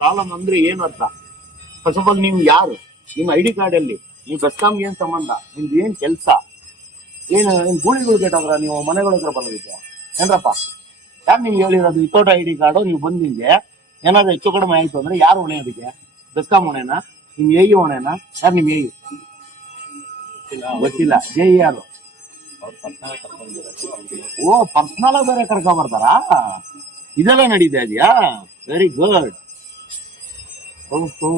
Column ಅಂದ್ರೆ ಏನು ಅರ್ಥ ಫಸ್ಟ್ ಆಫ್ ಆಲ್ ನೀವು ಯಾರು? ನಿಮ್ಮ ಐ ಡಿ ಕಾರ್ಡ್ ಅಲ್ಲಿ ನೀವು ಬೆಸ್ಕಾಮ್ಗೆ ಏನ್ ಸಂಬಂಧ? ನಿಮ್ದು ಏನ್ ಕೆಲಸ? ಏನು ನಿಮ್ ಗೂಳಿಗಳು ಕೆಟ್ಟವ್ರ ನೀವು? ಮನೆಗಳ ಹತ್ರ ಏನ್ರಪ್ಪ? ಯಾರು ನಿಮ್ಗೆ ಹೇಳಿರೋದು? ವಿತೌಟ್ ಐ ಡಿ ಕಾರ್ಡು ನೀವು ಬಂದಿಂಗೆ ಏನಾದ್ರು ಹೆಚ್ಚು ಕಡಿಮೆ ಆಯ್ತು ಅಂದ್ರೆ ಯಾರು ಹೊಣೆ ಅದಕ್ಕೆ ಬೆಸ್ಕಾಮ್ ಹೊಣೆನಾ? ನಿಮ್ ಎ ಹೊಣೆನಾ? ಯಾರು ನಿಮ್ ಎ ಗೊತ್ತಿಲ್ಲ. ಜೆ ಯಾರು? ಓ ಪರ್ಸನಲ್ ಬೇರೆ ಕರ್ಕೊಂಡ್ ಬರ್ತಾರಾ? ಇದೆಲ್ಲ ನಡೀತಾ ಇದೆಯಾ? ವೆರಿ ಗುಡ್ ಓಹೋ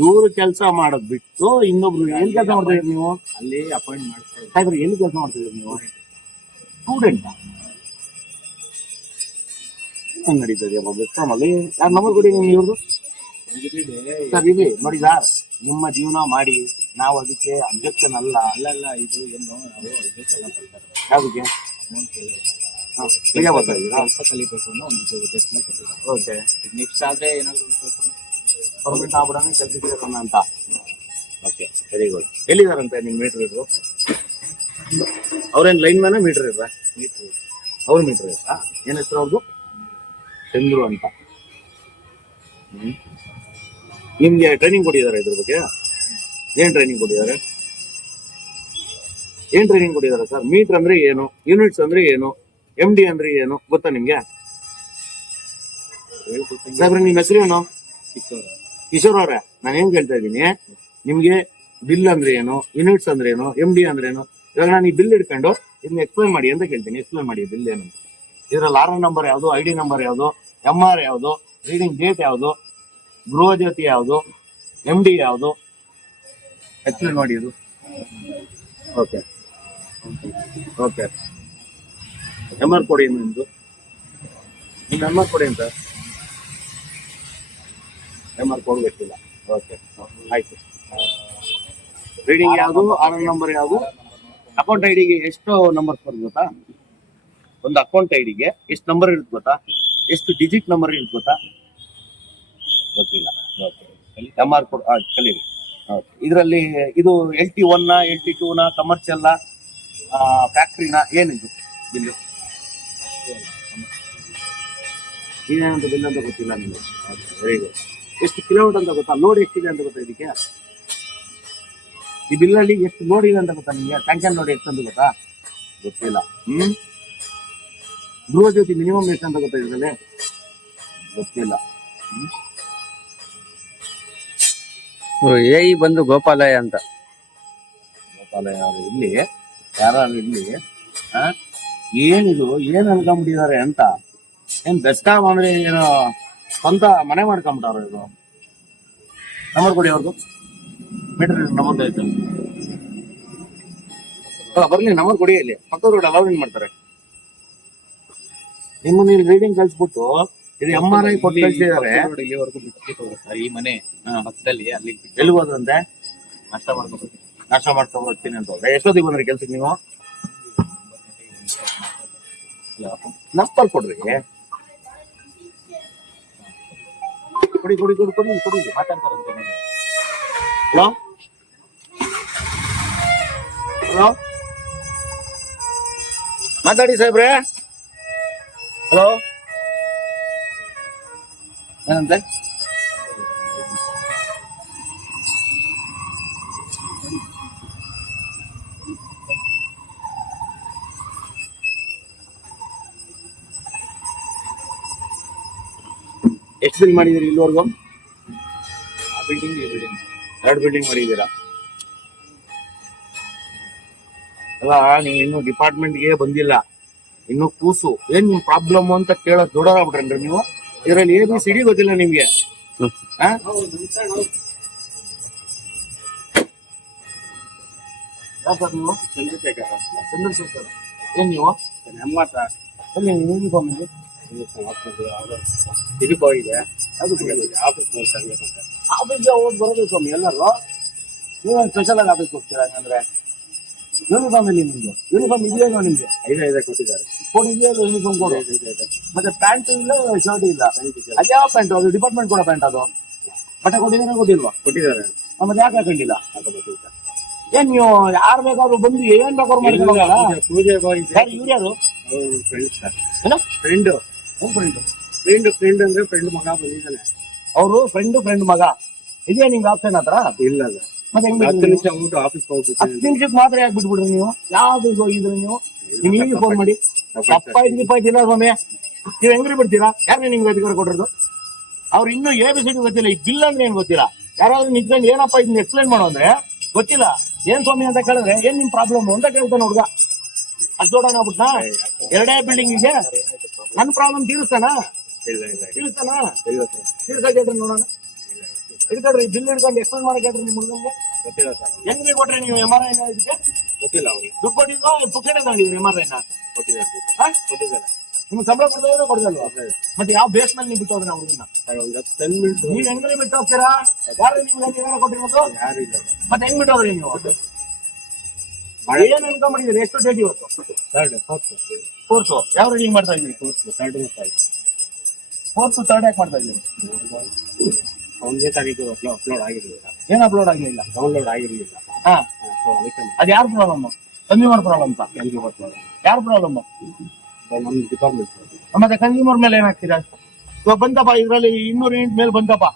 ಇವ್ರು ಕೆಲಸ ಮಾಡೋದ್ ಬಿಟ್ಟು ಇನ್ನೊಬ್ರು ಏನ್ ಕೆಲಸ ಮಾಡ್ತಿದ್ರಿ ನೀವು? ಅಲ್ಲಿ ಅಪಾಯಿಂಟ್ ಮಾಡ್ತಾ ಇದ್ದಾರೆ ಸಾಹೇಬ್ರೆ ಎಲ್ಲಿ ಕೆಲಸ ಮಾಡ್ತಿದ್ರಿ ನೀವು? ಸ್ಟೂಡೆಂಟ್ ಹೆಂಗ್ ನಡೀತದೆ ಬೆಸ್ಕಾಮ್ ಅಲ್ಲಿ? ಯಾರು ನಂಬರ್ ಕೊಡಿ ನಿಮ್ಗೆ ಇವ್ರದ್ದು ಸರ್ ಇದೆ ನೋಡಿ ಸರ್ ನಿಮ್ಮ ಜೀವನ ಮಾಡಿ ನಾವು ಅದಕ್ಕೆ ಅಬ್ಜೆಕ್ಷನ್ ಅಲ್ಲ ಅಲ್ಲಲ್ಲ ಇದು ಏನು ನಾವು ಇದಕ್ಕೆಲ್ಲ ಬರ್ತಾರೆ ಯಾವುದಕ್ಕೆ? ಅಮೌಂಟ್ ಎಲ್ಲ ಹಾ, ಈಗ ಬರ್ತಾ ಇದ್ದೀರಾ ಕಲಿಬೇಕು ಅನ್ನೋ ಒಂದು ಕೊಟ್ಟಿದ್ದಾರೆ. ಓಕೆ ನೆಕ್ಸ್ಟ್ ಆದ್ರೆ ಏನಾದ್ರು ಒಂದು ಆಗ್ಬಿಡಂಗೆ ಕೆಲಸಕ್ಕೆ ಅಂತ. ಓಕೆ ವೆರಿ ಗುಡ್ ಎಲ್ಲಿದಾರಂತೆ ನಿಮ್ಮ ಮೀಟರ್ ಇದ್ರು ಅವ್ರೇನ್ ಲೈನ್ ಮ್ಯಾನ ಮೀಟರ್ ಇದ್ರ ಮೀಟರ್ ಅವ್ರ ಮೀಟರ್ ಇದ್ರ ಏನು ಹೆಸರು ಅವ್ರದ್ದು ಚಂದ್ರು ಅಂತ. ನಿಮಗೆ ಟ್ರೈನಿಂಗ್ ಕೊಟ್ಟಿದ್ದಾರೆ ಇದ್ರ ಬಗ್ಗೆ? ಏನ್ ಟ್ರೈನಿಂಗ್ ಕೊಟ್ಟಿದ್ದಾರೆ? ಏನ್ ಟ್ರೈನಿಂಗ್ ಕೊಟ್ಟಿದ್ದಾರೆ ಸರ್ ಮೀಟರ್ ಅಂದ್ರೆ ಏನು? ಯೂನಿಟ್ಸ್ ಅಂದ್ರೆ ಏನು? ಎಂ ಡಿ ಅಂದ್ರೆ ಏನು? ಗೊತ್ತಾ ನಿಮ್ಗೆ? ಸರ್ ನಿಮ್ಮ ನಿಮ್ ಹೆಸರು ಏನು? ಕಿಶೋರ್ ಅವ್ರೆ, ನಾನು ಏನ್ ಕೇಳ್ತಾ ಇದ್ದೀನಿ, ನಿಮ್ಗೆ ಬಿಲ್ ಅಂದ್ರೆ ಏನು ಯೂನಿಟ್ಸ್ ಅಂದ್ರೆ ಏನು ಎಂ ಡಿ ಅಂದ್ರೆ ಏನು, ಇವಾಗ ನಾನು ಈ ಬಿಲ್ ಇಟ್ಕೊಂಡು ಇದನ್ನ ಎಕ್ಸ್ಪ್ಲೈನ್ ಮಾಡಿ ಅಂತ ಕೇಳ್ತೀನಿ ಎಕ್ಸ್ಪ್ಲೈನ್ ಮಾಡಿ ಬಿಲ್ ಏನು ಇದ್ರಲ್ಲಿ ಆರ್ ನಂಬರ್ ಯಾವುದು ಐ ಡಿ ನಂಬರ್ ಯಾವುದು ಎಂ ಆರ್ ಯಾವುದು ರೀಡಿಂಗ್ ಡೇಟ್ ಯಾವುದು, ಗೃಹ ಜ್ಯೋತಿ ಯಾವುದು ಎಂ ಡಿ ಯಾವುದು. ಎಕ್ಸ್ಪ್ಲೈನ್ ಮಾಡಿ ಇದು. ಓಕೆ ಓಕೆ ಎಂ ಆರ್ ಕೊಡಿ ನಿಮ್ದು. ನಿಮ್ಮ ಎಂ ಆರ್ ಕೊಡಿ ಅಂತ? ಎಂ ಆರ್ ಕೋಡ್ ಗೊತ್ತಿಲ್ಲ ಓಕೆ ಆಯ್ತು. ರೀಡಿಂಗ್ ಯಾವುದು ಆರ್ ನಂಬರ್ ಯಾವುದು? ಅಕೌಂಟ್ ಐ ಡಿಗೆ ಎಷ್ಟು ನಂಬರ್ ಬರುತ್ತೆ ಗೊತ್ತಾ? ಒಂದು ಅಕೌಂಟ್ ಐ ಡಿಗೆ ಎಷ್ಟು ನಂಬರ್ ಇರುತ್ತೆ ಗೊತ್ತಾ? ಎಷ್ಟು ಡಿಜಿಟ್ ನಂಬರ್ ಇರುತ್ತೆ ಗೊತ್ತಾ? ಗೊತ್ತಿಲ್ಲ. ಓಕೆ ಎಂ ಆರ್ ಕೋಡ್ ಕಲೀರಿ. ಓಕೆ ಇದರಲ್ಲಿ ಇದು ಎಲ್ ಟಿ ಒನ್ನ ಎಲ್ ಟಿ ಟೂನ ಕಮರ್ಷಿಯಲ್ನ ಫ್ಯಾಕ್ಟ್ರಿನ ಏನಿದು ಬಿಲ್ಲು? ಇದೇನಂತ ಬಿಲ್ ಅಂತ ಗೊತ್ತಿಲ್ಲ ನಿಮಗೆ. ವೆರಿ ಗುಡ್ ಎಷ್ಟು ಕಿಲೋಮೀಟರ್ ಅಂತ ಗೊತ್ತಾ? ಲೋಡ್ ಎಷ್ಟಿದೆ ಅಂತ ಗೊತ್ತಾ ಇದಕ್ಕೆ? ಈ ಬಿಲ್ಲಲ್ಲಿ ಎಷ್ಟು ಲೋಡ್ ಅಂತ ಗೊತ್ತಾ ನಿಮಗೆ? ಟ್ಯಾಂಕರ್ ಲೋಡ್ ಎಷ್ಟು ಅಂತ ಗೊತ್ತಾ? ಗೊತ್ತಿಲ್ಲ. ಹ್ಮ್? ಗೃಹ ಜ್ಯೋತಿ ಮಿನಿಮಮ್ ಎಷ್ಟು ಅಂತ ಗೊತ್ತಾ ಇದರಲ್ಲಿ? ಗೊತ್ತಿಲ್ಲ. ಏ ಬಂದು ಗೋಪಾಲಯ ಅಂತ. ಗೋಪಾಲಯ ಅವರು ಇಲ್ಲಿ? ಯಾರು ಇಲ್ಲಿ? ಏನಿದು? ಏನ್ ಅನ್ಕೊಂಡ್ಬಿಟ್ಟಿದ್ದಾರೆ ಅಂತ? ಏನ್ ಬೆಸ್ಕಾಮ್ ಅಂದ್ರೆ ಏನೋ ಸ್ವಂತ ಮನೆ ಮಾಡ್ಕೊಂಬಿಟ್ಟಾರ ಇದು ನಂಬರ್ ಕೊಡಿ ಅವ್ರದ್ದು ಮೀಟರ್ ನಂಬರ್ ಐತೆ ಅಲ್ಲ ಬರ್ಲಿ ನಂಬರ್ ಕೊಡಿ ಇಲ್ಲಿ. ಪಕ್ಕದ ಅಲೌಡ್ ಏನ್ ಮಾಡ್ತಾರೆ. ನಿಮ್ಮನ್ನ ನೀವು ರೀಡಿಂಗ್ ಕಳ್ಸ್ಬಿಟ್ಟು ಇದು ಎಂ ಆರ್ ಐ ಕೊಟ್ಟು ಕಳ್ಸಿದ್ದಾರೆ. ರೋಡ್ ಇಲ್ಲಿವರೆಗೂ ಈ ಮನೆ ಪಕ್ಕದಲ್ಲಿ ಅಲ್ಲಿ ಎಲ್ಲಿ ಹೋದ್ರಂತೆ? ನಷ್ಟ ಮಾಡ್ಕೋಬೇಕು ನಾಶ ಮಾಡ್ಕೊಂಡು ಹೋಗ್ತೀನಿ ಅಂತ ಎಷ್ಟೊತ್ತಿಗೆ ಬಂದ್ರೆ ಕೆಲ್ಸಕ್ಕೆ ನೀವು? ನಂಬರ್ ಕೊಡ್ರಿ. ಕೊಡಿ ಕೊಡಿ ಕೊಡಿ ಕೊಡಿ ಕೊಡಿ ಮಾತಾಡ್ತಾರಂತೆ ನೋಡಿ. ಹಲೋ ಹಲೋ ಮಾತಾಡಿ ಸಾಹೇಬ್ರೆ ಹಲೋ ಏನಂತೆ ಎಷ್ಟು ಬಿಲ್ ಮಾಡಿದಿರಿ ಇಲ್ಲಿವರೆಗೂ ಬಿಲ್ಡಿಂಗ್ ಬಿಲ್ಡಿಂಗ್ ಎರಡು ಬಿಲ್ಡಿಂಗ್ ಮಾಡಿದ್ದೀರಾ? ಅಲ್ಲ ನೀವು ಇನ್ನು ಡಿಪಾರ್ಟ್ಮೆಂಟ್ಗೆ ಬಂದಿಲ್ಲ. ಇನ್ನು ಕೂಸು. ಏನ್ ನಿಮ್ ಪ್ರಾಬ್ಲಮ್ ಅಂತ ಕೇಳಕ್ ದೊಡ್ಡದಾಗ್ಬಿಟ್ರೇನ್ರಿ ನೀವು? ಇದರಲ್ಲಿ ಏನು ಸಿಡಿ ಗೊತ್ತಿಲ್ಲ ನಿಮ್ಗೆ. ನೀವು? ಚಂದ್ರಶೇಖರ್. ಚಂದ್ರಶೇಖರ್. ಏನ್ ನೀವು? ಯೂನಿಫಾರ್ಮ್ ಇದೆ ಅದು ಆಫೀಸ್ ನೋಡ್ತಾ ಆಫೀಸ್ಗೆ ಹೋಗಿ ಬರೋದು ಸ್ವಾಮಿ ಎಲ್ಲರೂ ನೀವೇನು ಸ್ಪೆಷಲ್ ಆಗಿ ಆಫೀಸ್ ಹೋಗ್ತೀರಾ ಹಂಗಂದ್ರೆ ಯೂನಿಫಾರ್ಮ್ ಇಲ್ಲಿ ನಿಮ್ದು ಯೂನಿಫಾರ್ಮ್ ಇದೆಯೇನೋ ನಿಮ್ಗೆ ಐದು ಐದು ಕೊಟ್ಟಿದ್ದಾರೆ ಕೊಡಿ ಇದೆಯೋ ಯೂನಿಫಾರ್ಮ್ ಕೊಡು ಮತ್ತೆ ಪ್ಯಾಂಟ್ ಇಲ್ಲ ಶರ್ಟ್ ಇಲ್ಲ ಅದ್ಯಾವ ಪ್ಯಾಂಟ್ ಅದು ಡಿಪಾರ್ಟ್ಮೆಂಟ್ ಕೊಡೋ ಪ್ಯಾಂಟ್ ಅದು ಬಟ್ಟೆ ಕೊಟ್ಟಿದ್ದಾರೆ ಗೊತ್ತಿಲ್ವಾ ಕೊಟ್ಟಿದ್ದಾರೆ ಮತ್ತೆ ಯಾಕೆ ಹಾಕೊಂಡಿಲ್ಲ ಏನ್ ನೀವು ಯಾರು ಬೇಕಾದ್ರು ಬಂದು ಏನ್ ಬೇಕಾದ್ರು ಮಾಡ್ಕೊಂಡು ಹೋಗಲ್ಲ ಪೂಜೆ ಹೋಗಿದೆ ಯಾರು ಇವ್ರು ಯಾರು ಫ್ರೆಂಡ್ ಫ್ರೆಂಡ್ ಫ್ರೆಂಡ್ ಅಂದ್ರೆ ಫ್ರೆಂಡ್ ಮಗ ಬಂದಿದ್ದಾನೆ. ಅವರು ಫ್ರೆಂಡ್ ಫ್ರೆಂಡ್ ಮಗ. ಇದೆಯಾ ನಿಮ್ಗೆ ಆಪ್ಷನ್ ಹತ್ರ? ಇಲ್ಲ ಅಲ್ಲ ಮತ್ತೆ ಹೆಂಗ್ ಹತ್ತು? ನಿಮಿಷ ಹೋಗ್ಬಿಟ್ಟು ಆಫೀಸ್ ಹೋಗ್ಬಿಟ್ಟು ಹತ್ತು ನಿಮಿಷಕ್ಕೆ ಮಾತ್ರ ಯಾಕೆ ಬಿಟ್ಬಿಡ್ರಿ ನೀವು? ಯಾವ್ದು ಹೋಗಿದ್ರು ನೀವು? ನೀವು ಈಗ ಫೋನ್ ಮಾಡಿ. ತಪ್ಪಾಯ್ತು ಗಿಪ್ಪಾಯ್ತು ಇಲ್ಲ ಸ್ವಾಮಿ. ನೀವು ಹೆಂಗ್ರಿ ಬಿಡ್ತೀರಾ? ಯಾರು ನಿಮ್ಗೆ ಅಧಿಕಾರ ಕೊಟ್ಟಿರೋದು? ಅವ್ರು ಇನ್ನೂ ಎ ಬಿ ಸಿ ಗೊತ್ತಿಲ್ಲ. ಈ ಬಿಲ್ ಅಂದ್ರೆ ಏನ್ ಗೊತ್ತಿಲ್ಲ? ಯಾರಾದ್ರೂ ನಿಂತ್ಕೊಂಡು ಏನಪ್ಪ ಇದನ್ನ ಎಕ್ಸ್ಪ್ಲೈನ್ ಮಾಡೋ ಅಂದ್ರೆ ಗೊತ್ತಿಲ್ಲ. ಏನ್ ಸ್ವಾಮಿ ಅಂತ ಕೇಳಿದ್ರೆ ಏನ್ ನಿಮ್ ಪ್ರಾಬ್ಲಮ್ ಅಂತ ಕೇಳ್ತಾನೆ ಹುಡ್ಗ. ಅಷ್ಟು ದೊಡ್ಡ ಎರಡೇ ಬಿಲ್ಡಿಂಗ್ ಇದೆ. ನನ್ ಪ್ರಾಬ್ಲಮ್ ತೀರಿಸ್ತಾನ? ತೀರಿಸ್ತಾನ? ತೀರ್ಸಕ್ ಹೇಳ್ರಿ ನೋಡೋಣ. ಹಿಡ್ಕೊಡ್ರಿ ಬಿಲ್ ಹಿಡ್ಕೊಂಡು ಎಕ್ಸ್ಪ್ಲೈನ್ ಮಾಡಕ್ ಹೇಳ್ರಿ ನಿಮ್ ಹುಡುಗಂಗೆ. ಗೊತ್ತಿಲ್ಲ ಸರ್. ಹೆಂಗ್ರಿ ಕೊಟ್ರಿ ನೀವು ಎಂ ಆರ್ ಇದಕ್ಕೆ? ಗೊತ್ತಿಲ್ಲ ಅವ್ರಿಗೆ. ದುಡ್ಡು ಕೊಟ್ಟಿದ್ವಾ ಪುಕ್ಷಣೆ ತಗೊಂಡಿದ್ರಿ ಎಂ ಆರ್ ಐನ ಗೊತ್ತಿಲ್ಲ ಕೊಟ್ಟಿದ್ದಾರೆ ನಿಮ್ಗೆ ಸಂಬಳ ಕೊಡ್ತಾ ಕೊಡ್ದಲ್ವಾ? ಮತ್ತೆ ಯಾವ ಬೇಸ್ ಮೇಲೆ ನೀವು ಬಿಟ್ಟು ಹೋದ್ರಿ ಹುಡುಗನ ಸರ್ ಒಂದು ಹತ್ತು ಟೆನ್ ಮಿನಿಟ್ಸ್ ಹೆಂಗ್ರಿ ಬಿಟ್ಟು ಹೋಗ್ತೀರಾ ಯಾರು ನಿಮ್ಗೆ ಕೊಟ್ಟಿರೋದು? ಮತ್ತೆ ಹೆಂಗ್ ಬಿಟ್ಟು ಹೋದ್ರಿ ನೀವು ಏನ್ ಮಾಡಿದ್ರೆ ಎಷ್ಟು ಡೇಟ್ ಇವತ್ತು? ಥರ್ಡ್ ಫೋರ್ತ್ ಕೋರ್ಸು ಯಾವ ರೀಡಿಂಗ್ ಮಾಡ್ತಾ ಇದ್ದೀರಿ? ಫೋರ್ತ್ ಥರ್ಡ್ ಆಯ್ತು. ಫೋರ್ತ್ ಥರ್ಡ್ ಯಾಕೆ ಮಾಡ್ತಾ ಇದ್ದೀನಿ ಒಂದೇ ತಾರೀಕು ಅಪ್ಲೋಡ್ ಆಗಿರಲಿಲ್ಲ. ಏನು ಅಪ್ಲೋಡ್ ಆಗ್ಲಿಲ್ಲ ಡೌನ್ಲೋಡ್ ಆಗಿರಲಿಲ್ಲ. ಹಾ. ಸೊ ಅದಕ್ಕೆ ಅದ್ ಯಾರ ಪ್ರಾಬ್ಲಮ್ ಕನ್ಸ್ಯೂಮರ್ ಪ್ರಾಬ್ಲಮ್ ಎಲ್ರಿಗೂ ಬರ್ತಾರೆ ಯಾರ ಪ್ರಾಬ್ಲಮ್ ನಮ್ಮ ಡಿಪಾರ್ಟ್ಮೆಂಟ್ ಮತ್ತೆ ಕನ್ಸ್ಯೂಮರ್ ಮೇಲೆ ಏನಾಗ್ತೀರಾ ಇವಾಗ ಬಂದಪ್ಪ ಇದರಲ್ಲಿ ಇನ್ನೂರು ಯೂನಿಟ್ ಮೇಲೆ ಬಂತಪ್ಪ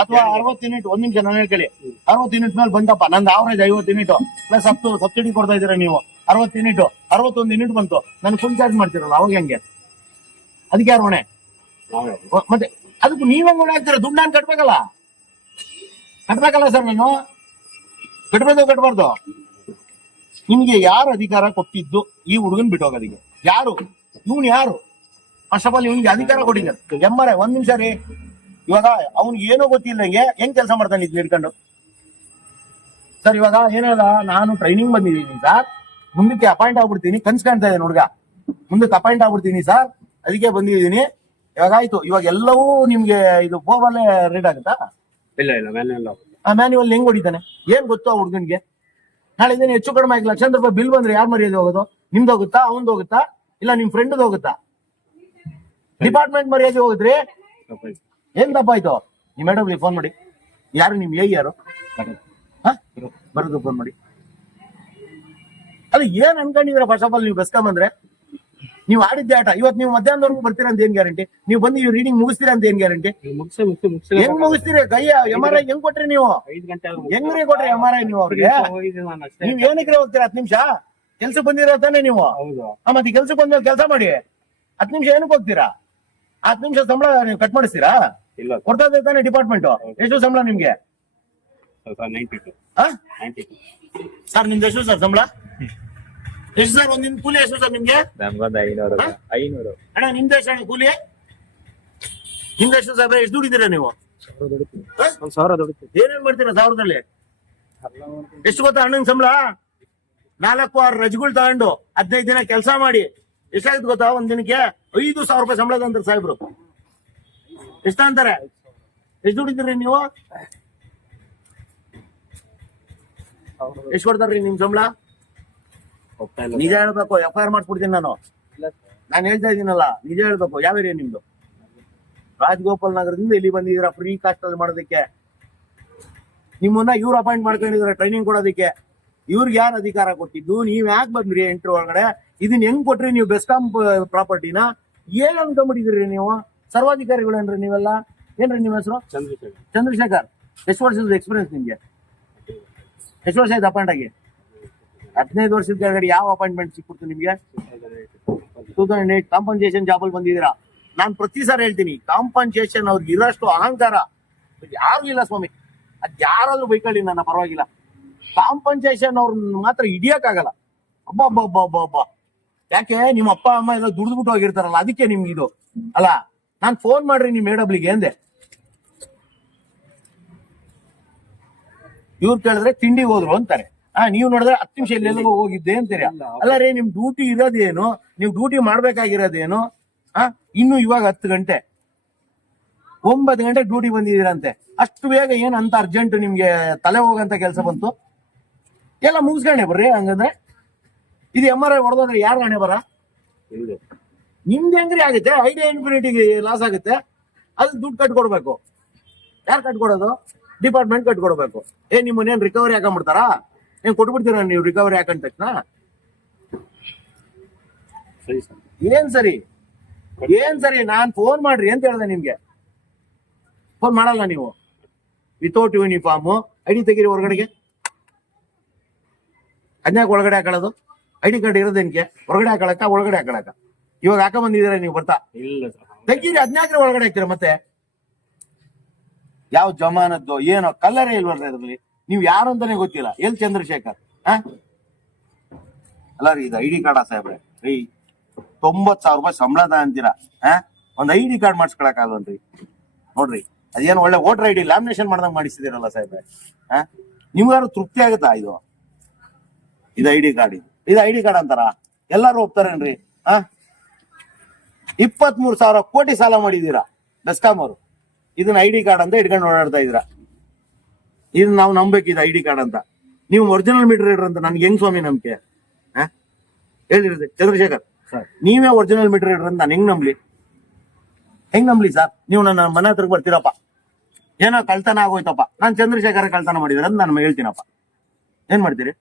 ಅಥವಾ ಅರವತ್ತು ಯೂನಿಟ್ ಒಂದ್ ನಿಮಿಷ ನಾನು ಹೇಳ್ಕೊಳ್ಳಿ ಅರವತ್ತು ಯೂನಿಟ್ ಮೇಲೆ ಬಂತಪ್ಪ ನಂದು ಆವರೇಜ್ ಐವತ್ತು ಯೂನಿಟ್. ಪ್ಲಸ್ ಹತ್ತು ಸಬ್ಸಿಡಿ ಕೊಡ್ತಾ ಇದೀರಾ ನೀವು. ಅರವತ್ತು ಯೂನಿಟ್ ಅರವತ್ತೊಂದು ಯೂನಿಟ್ ಬಂತು. ನಾನು ಫುಲ್ ಚಾರ್ಜ್ ಮಾಡ್ತಿರಲ್ಲ ಅವಾಗ ಹೆಂಗೆ? ಅದಕ್ಕೆ ಯಾರು ಹೊಣೆ? ಮತ್ತೆ ಅದಕ್ಕೆ ನೀವೇ ಹೊಣೆ ಹಾಕ್ತೀರ? ದುಡ್ಡು ನಾನು ಕಟ್ಬೇಕಲ್ಲ. ಕಟ್ಬೇಕಲ್ಲ ಸರ್ ನಾನು? ಕಟ್ಬೇಕು ಕಟ್ಬಾರ್ದು. ನಿಮ್ಗೆ ಯಾರು ಅಧಿಕಾರ ಕೊಟ್ಟಿದ್ದು ಈ ಹುಡುಗನ್ ಬಿಟ್ಟೋಗೋದಿಗೆ ಯಾರು? ಇವನ್ ಯಾರು? ಫಸ್ಟ್ ಆಫ್ ಆಲ್ ಇವನ್ಗೆ ಅಧಿಕಾರ ಕೊಟ್ಟಿದ್ದಾರೆ ಎಂಬರ ಒಂದ್ ನಿಮಿಷ ರೀ. ಇವಾಗ ಅವ್ನಿಗೆ ಏನೋ ಗೊತ್ತಿಲ್ಲಂಗೆ ಹೆಂಗ್ ಕೆಲಸ ಮಾಡ್ತಾನೆ ಇದ್ ಹಿಡ್ಕೊಂಡು? ಸರ್ ಇವಾಗ ಏನಲ್ಲ ನಾನು ಟ್ರೈನಿಂಗ್ ಬಂದಿದ್ದೀನಿ ಸರ್. ಮುಂದಕ್ಕೆ ಅಪಾಯಿಂಟ್ ಆಗ್ಬಿಡ್ತೀನಿ. ಕನ್ಸ್ ಕಾಣ್ತಾ ಇದೆ ಹುಡುಗ ಮುಂದಕ್ಕೆ ಅಪಾಯಿಂಟ್ ಆಗ್ಬಿಡ್ತೀನಿ ಸರ್. ಅದಕ್ಕೆ ಬಂದಿದ್ದೀನಿ. ಇವಾಗ ಆಯ್ತು. ಇವಾಗ ಎಲ್ಲವೂ ನಿಮ್ಗೆ ಇದು ಫೋಬಲ್ಲೇ ರೇಟ್ ಆಗುತ್ತಾ? ಇಲ್ಲ ಇಲ್ಲ ಮ್ಯಾನ್ಯಲ್ ಆ ಮ್ಯಾನ್ಯುವಲ್ ಹೆಂಗ್ ಹೊಡಿತಾನೆ? ಏನ್ ಗೊತ್ತು ಆ ಹುಡ್ಗನ್ಗೆ. ನಾಳೆ ಇದನ್ನ ಹೆಚ್ಚು ಕಡಿಮೆ ಆಗಿಲ್ಲ ಲಕ್ಷಾಂತರ ರೂಪಾಯಿ ಬಿಲ್ ಬಂದ್ರೆ ಯಾರು ಮರ್ಯಾದೆ ಹೋಗೋದು? ನಿಮ್ದು ಹೋಗುತ್ತಾ? ಅವನ್ ಹೋಗುತ್ತಾ? ಇಲ್ಲ ನಿಮ್ ಫ್ರೆಂಡ್ ಹೋಗುತ್ತಾ? ಡಿಪಾರ್ಟ್ಮೆಂಟ್ ಮರ್ಯಾದೆ ಹೋಗುದ್ರಿ ಏನ್ ತಪ್ಪಾಯ್ತು ನಿಮ್ ಮೇಡಮ್ ಫೋನ್ ಮಾಡಿ. ಯಾರು ನಿಮ್ ಏ ಯಾರು? ಹಾ? ಬರೋದು ಫೋನ್ ಮಾಡಿ. ಅಲ್ಲ ಏನ್ ಅನ್ಕೊಂಡಿದ್ರ ಫಸ್ಟ್ ಆಫ್ ಆಲ್ ನೀವು ಬೆಸ್ಕೊಂಬಂದ್ರೆ ನೀವು ಆಡಿದ್ದೆ ಆಟ. ಇವತ್ತು ನೀವು ಮಧ್ಯಾಹ್ನದವರೆಗೂ ಬರ್ತೀರಾ ಅಂತ ಏನ್ ಗ್ಯಾರಂಟಿ ನೀವು ಬಂದು ಈ ರೀಡಿಂಗ್ ಮುಗಿಸ್ತೀರಾ ಅಂತ ಏನ್ ಗ್ಯಾರಂಟಿ ಹೆಂಗ್ ಮುಗಿಸ್ತೀರಿ? ಕೈಯ ಎಂ ಆರ್ ಐ ಹೆಂಗ್ ಕೊಟ್ರಿ ನೀವು? ಹೆಂಗ್ರಿ ಕೊಟ್ರಿ ಎಂ ಆರ್ ಐ ನೀವು ಅವ್ರಿಗೆ? ನೀವ್ ಏನಕ್ಕೆ ಹೋಗ್ತೀರಾ? ಹತ್ತು ನಿಮಿಷ? ಕೆಲ್ಸಕ್ಕೆ ಬಂದಿರೋ ತಾನೆ ನೀವು? ಮತ್ತೆ ಕೆಲ್ಸಕ್ಕೆ ಬಂದ್ಮೇಲೆ ಕೆಲಸ ಮಾಡಿ. ಹತ್ತು ನಿಮಿಷ ಏನಕ್ಕೆ ಹೋಗ್ತೀರಾ? ಹತ್ತು ನಿಮಿಷ ಸಂಬಳ ನೀವು ಕಟ್ ಮಾಡಿಸ್ತೀರಾ? ಇಲ್ಲ ಕೊಡ್ತಾ ಇದೆ ತಾನೆ ಡಿಪಾರ್ಟ್ಮೆಂಟ್ ಎಷ್ಟು ಸಂಬಳ ನಿಮ್ಗೆ? ಸರ್ ನೈಂಟಿ ಟು ಆ? ನೈಂಟಿ ಟು ಸರ್ ನಿಮ್ದು ಎಷ್ಟು ಸರ್ ಸಂಬಳ? ಎಷ್ಟು ಸರ್ ಒಂದಿನ ಕೂಲಿ ಎಷ್ಟು ಸರ್ ನಿಮ್ಗೆ? ನಮ್ಗೊಂದು ಐನೂರು. ಐನೂರು. ಅಣ್ಣ ನಿಮ್ದು ಎಷ್ಟು ಅಣ್ಣ ಕೂಲಿ? ನಿಮ್ದು ಎಷ್ಟು ಸರ್ ಎಷ್ಟು ದುಡಿದಿರ ನೀವು? ಒಂದ್ ಒಂದು ಸಾವಿರ ದುಡಿತೀವಿ ಏನೇನ್ ಮಾಡ್ತೀರಾ ಸಾವಿರದಲ್ಲಿ? ಎಷ್ಟು ಗೊತ್ತಾ ಅಣ್ಣನ ಸಂಬಳ? ನಾಲ್ಕು ಆರು ರಜೆಗಳು ತಗೊಂಡು ಹದಿನೈದು ದಿನ ಕೆಲಸ ಮಾಡಿ. ಎಷ್ಟಾಗುತ್ತೆ ಗೊತ್ತಾ ಒಂದ್ ದಿನಕ್ಕೆ? ಐದು ಸಾವಿರ ರೂಪಾಯಿ ಸಂಬಳ ತಂದ್ರೆ ಸಾಹೇಬ್ರು. ಎಷ್ಟ ಅಂತಾರೆ ಎಷ್ಟು ದುಡಿದ್ರಿ ನೀವು? ಎಷ್ಟು ಕೊಡ್ತಾರ್ರಿ ನಿಮ್ ಸಂಬಳ? ನಿಜ ಹೇಳ್ಬೇಕು ಎಫ್ ಐ ಆರ್ ಮಾಡ್ಬಿಡ್ತೀನಿ ನಾನು. ನಾನು ಹೇಳ್ತಾ ಇದ್ದೀನಲ್ಲ, ನಿಜ ಹೇಳ್ಬೇಕು, ಯಾವ ಏರಿಯಾ ನಿಮ್ದು? ರಾಜಗೋಪಾಲ್ ನಗರದಿಂದ ಇಲ್ಲಿ ಬಂದಿದ್ದೀರಾ ಫ್ರೀ ಕಾಸ್ಟ್ ಅಲ್ಲಿ ಮಾಡೋದಕ್ಕೆ? ನಿಮ್ಮನ್ನ ಇವ್ರು ಅಪಾಯಿಂಟ್ ಮಾಡ್ಕೊಂಡಿದ್ರ ಟ್ರೈನಿಂಗ್ ಕೊಡೋದಕ್ಕೆ. ಇವ್ರಿಗೆ ಯಾರು ಅಧಿಕಾರ ಕೊಟ್ಟಿದ್ದು? ನೀವ್ ಯಾಕೆ ಬಂದ್ರಿ ಎಂಟ್ರಿ ಒಳಗಡೆ? ಇದನ್ನ ಹೆಂಗ್ ಕೊಟ್ರಿ ನೀವು ಬೆಸ್ಕಾಂ ಪ್ರಾಪರ್ಟಿನ ಏನ್ ಅನ್ಕೊಂಡ್ಬಿಟ್ಟಿದ್ರಿ ನೀವು? ಸರ್ವಾಧಿಕಾರಿಗಳೇನ್ರಿ ನೀವೆಲ್ಲ? ಏನ್ರಿ ನಿಮ್ಮ ಹೆಸರು? ಚಂದ್ರಶೇಖರ್. ಚಂದ್ರಶೇಖರ್. ಎಷ್ಟು ವರ್ಷದ ಎಕ್ಸ್ಪೀರಿಯನ್ಸ್ ನಿಮ್ಗೆ? ಎಷ್ಟು ವರ್ಷ ಆಯ್ತು ಅಪಾಯಿಂಟ್ ಆಗಿ? ಹದಿನೈದು ವರ್ಷದ ಕೆಳಗಡೆ ಯಾವ ಅಪಾಯಿಂಟ್ಮೆಂಟ್ ಸಿಕ್ಬಿಡ್ತು ನಿಮ್ಗೆ? Two thousand eight compensation job ಅಲ್ಲಿ ಬಂದಿದ್ದೀರಾ? ನಾನು ಪ್ರತಿ ಸಾರಿ ಹೇಳ್ತೀನಿ ಕಾಂಪನ್ಸೇಷನ್ ಅವ್ರಿಗೆ ಇರೋಷ್ಟು ಅಹಂಕಾರ. ಯಾರು ಇಲ್ಲ ಸ್ವಾಮಿ. ಅದ್ ಯಾರಾದ್ರೂ ಬೈಕೊಳ್ಳಿ ನನ್ನ ಪರವಾಗಿಲ್ಲ. ಕಾಂಪನ್ಸೇಷನ್ ಅವ್ರನ್ನ ಮಾತ್ರ ಹಿಡಿಯಕ್ಕಾಗಲ್ಲ. ಅಬ್ಬ ಅಬ್ಬ ಅಬ್ಬ ಅಬ್ಬ ಅಬ್ಬ ಯಾಕೆ? ನಿಮ್ಮ ಅಪ್ಪ ಅಮ್ಮ ಎಲ್ಲ ದುಡ್ದ್ಬಿಟ್ಟು ಹೋಗಿರ್ತಾರಲ್ಲ ಅದಕ್ಕೆ ನಿಮ್ಗೆ ಇದು. ಅಲ್ಲ? ನಾನ್ ಫೋನ್ ಮಾಡ್ರಿ ನಿಮ್ ಮೇಡಬ್ಲಿಗೆ ಅಂದೆ. ಇವ್ರು ಕೇಳಿದ್ರೆ ತಿಂಡಿಗೆ ಹೋದ್ರು ಅಂತಾರೆ. ಆ ನೀವು ನೋಡಿದ್ರೆ ಹತ್ತು ನಿಮಿಷ ಎಲ್ಲೆಲ್ಲೋ ಹೋಗಿದ್ದೆ ಅಂತೀರಿ. ಅಲ್ಲ ರೀ ನಿಮ್ ಡ್ಯೂಟಿ ಇರೋದೇನು? ನೀವು ಡ್ಯೂಟಿ ಮಾಡ್ಬೇಕಾಗಿರೋದೇನು? ಹಾ ಇನ್ನು ಇವಾಗ ಹತ್ತು ಗಂಟೆ. ಒಂಬತ್ತು ಗಂಟೆ ಡ್ಯೂಟಿ ಬಂದಿದ್ದೀರಂತೆ. ಅಷ್ಟು ಬೇಗ ಏನ್ ಅಂತ ಅರ್ಜೆಂಟ್ ನಿಮ್ಗೆ ತಲೆ ಹೋಗಂತ ಕೆಲಸ ಬಂತು? ಎಲ್ಲ ಮುಗಿಸ್ಕೊಂಡೆ ಬರ್ರಿ ಹಂಗಂದ್ರೆ. ಇದು ಎಂ ಆರ್ ಐ ಹೊಡೆದ್ರೆ ಯಾರು ಹಣೆ ಬರ? ನಿಮ್ದು ಹೆಂಗ್ರಿ ಆಗುತ್ತೆ? ಐಡಿಯಾ ಇನ್ಫಿನಿಟಿಗೆ ಲಾಸ್ ಆಗುತ್ತೆ. ಅದಕ್ಕೆ ದುಡ್ಡು ಕಟ್ಕೊಡ್ಬೇಕು. ಯಾರು ಕಟ್ಕೊಡೋದು? ಡಿಪಾರ್ಟ್ಮೆಂಟ್ ಕಟ್ಕೊಡ್ಬೇಕು. ಏ ನಿಮ್ಮನ್ನೇನ್ ರಿಕವರಿ ಹಾಕೊಂಡ್ಬಿಡ್ತಾರಾ ಏನ್ ಕೊಟ್ಬಿಡ್ತೀರಾ ನೀವು ರಿಕವರಿ ಹಾಕೊಂಡ ತಕ್ಷಣ? ಏನ್ ಸರಿ? ಏನ್ ಸರಿ? ನಾನ್ ಫೋನ್ ಮಾಡ್ರಿ ಅಂತ ಹೇಳ್ದೆ ನಿಮ್ಗೆ. ಫೋನ್ ಮಾಡಲ್ಲ ನೀವು. ವಿತೌಟ್ ಯೂನಿಫಾರ್ಮ್ ಐಡಿ ತೆಗೀರಿ ಹೊರಗಡೆಗೆ. ಅದ್ಯಾಕೆ ಒಳಗಡೆ ಹಾಕೊಳ್ಳೋದು? ಡಿ ಕಾರ್ಡ್ ಇರೋದೇನ್ಕೆ ಹೊರಗಡೆ ಹಾಕೊಳಕ ಒಳಗಡೆ ಹಾಕೊಳಕ ಇವಾಗ ಹಾಕ ಬಂದಿದ್ದೀರಾ ನೀವು ಬರ್ತಾ? ಇಲ್ಲ ತೆಗೀರಿ ಹದಿನಾಲ್ಕರ ಒಳಗಡೆ ಹಾಕ್ತೀರಾ ಮತ್ತೆ? ಯಾವ ಜಮಾನದ್ದು ಏನೋ ಕಲ್ಲರೇ ಇಲ್ವಲ್ಲ ಇದ್ರಲ್ಲಿ ನೀವು ಯಾರು ಅಂತಾನೆ ಗೊತ್ತಿಲ್ಲ. ಎಲ್ ಚಂದ್ರಶೇಖರ್? ಅಲ್ಲ ರೀ ಇದು ಐ ಡಿ ಕಾರ್ಡ್ ಸಾಹೇಬ್ರೆ. ರೀ ತೊಂಬತ್ ಸಾವಿರ ರೂಪಾಯಿ ಸಂಬಳದ ಅಂತೀರಾ? ಆ ಒಂದ್ ಐ ಡಿ ಕಾರ್ಡ್ ಮಾಡಿಸ್ಕೊಳಕ್ಕಾಗಲ್ರಿ ನೋಡ್ರಿ ಅದೇನು ಒಳ್ಳೆ ವೋಟರ್ ಐ ಡಿ ಲ್ಯಾಮಿನೇಷನ್ ಮಾಡ್ದಂಗ್ ಮಾಡಿಸಿದಿರಲ್ಲ ಸಾಹೇಬ್ರೆ. ಆ ನಿಮ್ಗಾರು ತೃಪ್ತಿ ಆಗುತ್ತಾ ಇದು? ಇದು ಐ ಡಿ ಕಾರ್ಡ್ ಇದು. ಇದು ಐ ಡಿ ಕಾರ್ಡ್ ಅಂತಾರ? ಎಲ್ಲಾರು ಒಪ್ತಾರೇನ್ರಿ? ಆ ಇಪ್ಪತ್ತ್ ಮೂರು ಸಾವಿರ ಕೋಟಿ ಸಾಲ ಮಾಡಿದೀರಾ ಬೆಸ್ಕಾಂ ಅವರು. ಇದನ್ನ ಐ ಡಿ ಕಾರ್ಡ್ ಅಂತ ಇಟ್ಕೊಂಡು ಓಡಾಡ್ತಾ ಇದ್ದೀರಾ? ಇದನ್ನ ನಾವು ನಂಬಬೇಕಿದೆ ಐ ಡಿ ಕಾರ್ಡ್ ಅಂತ. ನೀವು ಒರಿಜಿನಲ್ ಮೀಟರ್ ರೀಡರ್ ಅಂತ ನನ್ಗೆ ಹೆಂಗ್ ಸ್ವಾಮಿ ನಂಬಿಕೆ? ಹೇಳಿರಿ ಚಂದ್ರಶೇಖರ್. ಸರ್. ನೀವೇ ಒರಿಜಿನಲ್ ಮೀಟರ್ ರೀಡರ್ ಅಂತ ನಾನು ಹೆಂಗ್ ನಂಬ್ಲಿ. ಹೆಂಗ್ ನಂಬ್ಲಿ ಸರ್? ನೀವು ನನ್ನ ಮನೆ ಹತ್ರಕ್ಕೆ ಬರ್ತೀರಪ್ಪ. ಏನೋ ಕಳ್ತನ ಆಗೋಯ್ತಪ್ಪ. ನಾನು ಚಂದ್ರಶೇಖರ ಕಳ್ತನ ಮಾಡಿದ್ರೆ ಅಂತ ನಾನು ಹೇಳ್ತೀನಪ್ಪ. ಏನ್ ಮಾಡ್ತೀರಿ?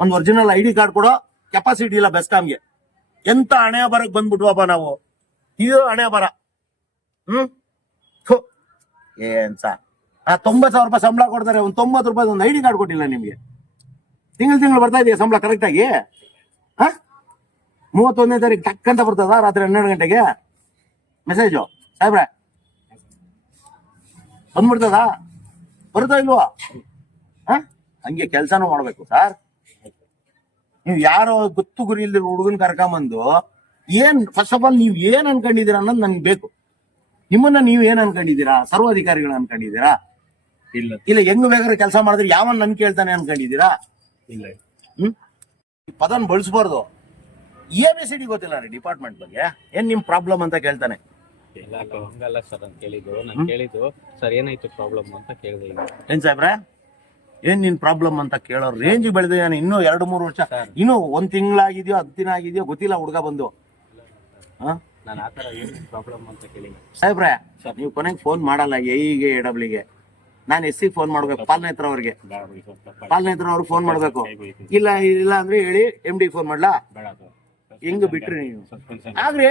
ಒಂದು ಒರಿಜಿನಲ್ ಐ ಡಿ ಕಾರ್ಡ್ ಕೊಡೋ ಕೆಪಾಸಿಟಿ ಇಲ್ಲ ಬೆಸ್ಕಾಮ್ಗೆ ಎಂತ ಹಣೆ ಬರಕ್ ಬಂದ್ಬಿಟ್ವಪ್ಪ ನಾವು? ಇದು ಹಣೆ ಬರ ಹ್ಮ್. ಏನ್ ಸಾ? ಆ ತೊಂಬತ್ ಸಾವಿರ ರೂಪಾಯಿ ಸಂಬಳ ಕೊಡ್ತಾರೆ, ಒಂದ್ ತೊಂಬತ್ತು ರೂಪಾಯಿ ಒಂದು ಐ ಡಿ ಕಾರ್ಡ್ ಕೊಟ್ಟಿಲ್ಲ ನಿಮ್ಗೆ. ತಿಂಗಳು ತಿಂಗಳು ಬರ್ತಾ ಇದೆಯಾ ಸಂಬಳ ಕರೆಕ್ಟ್ ಆಗಿ? ಮೂವತ್ತೊಂದನೇ ತಾರೀಕು ಟಕ್ ಅಂತ ಬರ್ತದ? ರಾತ್ರಿ ಹನ್ನೆರಡು ಗಂಟೆಗೆ? ಮೆಸೇಜು ಸಾಹೇಬ್ರೆ. ಬಂದ್ಬಿಡ್ತದ? ಬರುತ್ತಾ ಇಲ್ವಾ? ಹಂಗೆ ಕೆಲ್ಸನೂ ಮಾಡ್ಬೇಕು, ಸರ್. ನೀವು ಯಾರೋ ಗೊತ್ತು ಗುರಿ ಇಲ್ದಿರೋ ಹುಡುಗನ್ ಕರ್ಕೊಂಬಂದು ಏನ್ ಫಸ್ಟ್ ಆಫ್ ಆಲ್ ನೀವ್ ಏನ್ ಅನ್ಕೊಂಡಿದೀರ ಅನ್ನೋದು ನನ್ಗೆ ಬೇಕು. ನಿಮ್ಮನ್ನ ನೀವ್ ಏನ್ ಅನ್ಕೊಂಡಿದೀರಾ ಸರ್ವಾಧಿಕಾರಿಗಳು ಅನ್ಕೊಂಡಿದ್ದೀರಾ? ಇಲ್ಲ. ಇಲ್ಲ ಹೆಂಗ್ ಬೇಕಾದ್ರೆ ಕೆಲಸ ಮಾಡಿದ್ರೆ ಯಾವನ್ ನನ್ ಕೇಳ್ತಾನೆ ಅನ್ಕೊಂಡಿದ್ದೀರಾ? ಇಲ್ಲ. ಹ್ಮ್? ಈ ಪದನ್ ಬಳಸ್ಬಾರ್ದು. ಎ ಬಿ ಸಿ ಡಿ ಗೊತ್ತಿಲ್ಲ ರೀ ಡಿಪಾರ್ಟ್ಮೆಂಟ್ ಬಗ್ಗೆ. ಏನ್ ನಿಮ್ ಪ್ರಾಬ್ಲಮ್ ಅಂತ ಕೇಳ್ತಾನೆ. ಇಲ್ಲ ಹಂಗಲ್ಲ ಸರ್ ಅಂತ ಕೇಳಿದ್ದು. ನಾನು ಕೇಳಿದ್ದು ಸರ್ ಏನಾಯ್ತು ಪ್ರಾಬ್ಲಮ್ ಅಂತ ಕೇಳಿದೆ. ಏನ್ ಸಾಹೇಬ್ರೆ? ಏನ್ ನಿನ್ ಪ್ರಾಬ್ಲಮ್ ಅಂತ ಕೇಳೋ ರೇಂಜ್ ಬೆಳೆದಿದ್ದಾನೆ ಇನ್ನೂ ಎರಡು ಮೂರು ವರ್ಷ. ಸರ್. ಇನ್ನು ಒಂದ್ ತಿಂಗಳಾಗಿದೆಯೋ ಹತ್ತು ದಿನ ಆಗಿದೆಯೋ ಗೊತ್ತಿಲ್ಲ ಹುಡುಗ ಬಂದು. ನಾನು ಆ ಥರ ಏನು ಪ್ರಾಬ್ಲಮ್ ಅಂತ ಕೇಳಿಲ್ಲ. ಸಾಹೇಬ್ರೆ ನೀವು ಕೊನೆಗೆ ಫೋನ್ ಮಾಡಲ್ಲ ಎಇಗೆ ಎಡಬ್ಲಿಗೆ ನಾನು ಎಸ್ ಸಿ ಫೋನ್ ಮಾಡ್ಬೇಕು ಪಾಲನೇತ್ರ ಅವ್ರಿಗೆ. ಪಾಲ್ನೇತ್ರ ಸರ್ ಅವ್ರಿಗೆ ಫೋನ್ ಮಾಡ್ಬೇಕು. ಇಲ್ಲ ಇಲ್ಲ ಅಂದ್ರೆ ಹೇಳಿ ಎಂ ಡಿ ಫೋನ್ ಮಾಡ್ಲಾ? ಹೆಂಗ್ ಬಿಟ್ರಿ ನೀವು? ಆದ್ರೆ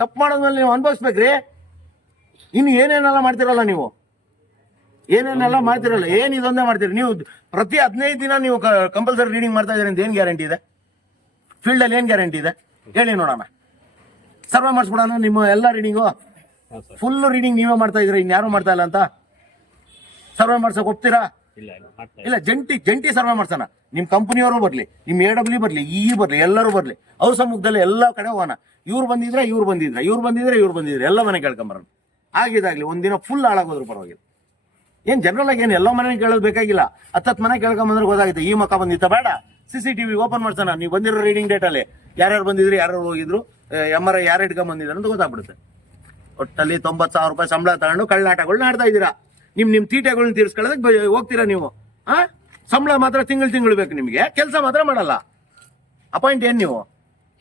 ತಪ್ಪು ಮಾಡೋದ್ಮೇಲೆ ನೀವು ಅನ್ಭವಿಸ್ಬೇಕ್ರಿ. ಇನ್ನು ಏನೇನೆಲ್ಲ ಮಾಡ್ತಿರಲ್ಲ ನೀವು? ಏನೇನೆಲ್ಲ ಮಾಡ್ತಿರಲ್ಲ? ಏನ್ ಇದೊಂದೇ ಮಾಡ್ತೀರಿ? ನೀವು ಪ್ರತಿ ಹದಿನೈದು ದಿನ ನೀವು ಕಂಪಲ್ಸರಿ ರೀಡಿಂಗ್ ಮಾಡ್ತಾ ಇದ್ದೀರಿ ಅಂತ ಏನ್ ಗ್ಯಾರಂಟಿ ಇದೆ? ಫೀಲ್ಡ್ ಅಲ್ಲಿ ಏನ್ ಗ್ಯಾರಂಟಿ ಇದೆ? ಹೇಳಿ ನೋಡೋಣ. ಸರ್ವೆ ಮಾಡಿಸ್ಬಿಡೋಣ ನಿಮ್ಮ ಎಲ್ಲ ರೀಡಿಂಗು ಫುಲ್ ರೀಡಿಂಗ್ ನೀವೇ ಮಾಡ್ತಾ ಇದ್ರಿ ಇನ್ಯಾರು ಮಾಡ್ತಾ ಇಲ್ಲ ಅಂತ? ಸರ್ವೆ ಮಾಡ್ಸಕ್ ಒಪ್ತೀರಾ? ಇಲ್ಲ ಜಂಟಿ ಜಂಟಿ ಸರ್ವೆ ಮಾಡ್ಸೋಣ. ನಿಮ್ ಕಂಪನಿಯವರು ಬರ್ಲಿ ನಿಮ್ ಎ ಡಬ್ಲ್ಯೂ ಬರ್ಲಿ ಇ ಬರ್ಲಿ ಎಲ್ಲರೂ ಬರ್ಲಿ. ಅವ್ರ ಸಮ್ಮುಖದಲ್ಲಿ ಎಲ್ಲ ಕಡೆ ಹೋಗೋಣ. ಇವ್ರು ಬಂದಿದ್ರೆ ಇವ್ರು ಬಂದಿದ್ರೆ ಇವ್ರು ಬಂದಿದ್ರೆ ಇವ್ರು ಬಂದಿದ್ರೆ ಎಲ್ಲ ಮನೆ ಕೇಳ್ಕೊಂಬರೋಣ ಆಗಿದಾಗ್ಲಿ ಒಂದಿನ ಫುಲ್ ಹಾಳಾಗೋದ್ರು ಪರವಾಗಿಲ್ಲ. ಏನ್ ಜನರಲ್ ಆಗಿ ಏನ್ ಎಲ್ಲ ಮನೆ ಕೇಳೋದು ಬೇಕಾಗಿಲ್ಲ. ಹತ್ತತ್ ಮನೆ ಕೇಳ್ಕೊಂಬಂದ್ರೆ ಗೊತ್ತಾಗುತ್ತೆ. ಈ ಮಕ್ಕ ಬಂದಿತ್ತ ಬೇಡ. ಸಿ ಸಿ ಟಿವಿ ಓಪನ್ ಮಾಡ್ಸೋಣ. ನೀವು ಬಂದಿರೋ ರೀಡಿಂಗ್ ಡೇಟ್ ಅಲ್ಲಿ ಯಾರ್ಯಾರು ಬಂದಿದ್ರು ಯಾರ್ಯಾರು ಹೋಗಿದ್ರು ಎಂ ಆರ್ ಐ ಯಾರು ಇಟ್ಕೊಂಡ್ ಬಂದಿದ್ರು ಅಂತ ಗೊತ್ತಾಗ್ಬಿಡುತ್ತೆ. ಒಟ್ಟಲ್ಲಿ ತೊಂಬತ್ತು ಸಾವಿರ ರೂಪಾಯಿ ಸಂಬಳ ತಗೊಂಡು ಕಳ್ಳಾಟಗಳನ್ನ ಆಡ್ತಾ ಇದ್ದೀರಾ. ನಿಮ್ ನಿಮ್ ತೀಟೆಗಳನ್ನ ತೀರ್ಸ್ಕೊಳ್ಳೋದಕ್ಕೆ ಹೋಗ್ತೀರಾ ನೀವು? ಆ? ಸಂಬಳ ಮಾತ್ರ ತಿಂಗಳು ತಿಂಗಳು ಬೇಕು ನಿಮಗೆ. ಕೆಲಸ ಮಾತ್ರ ಮಾಡಲ್ಲ. ಅಪಾಯಿಂಟ್ ಏನ್ ನೀವು?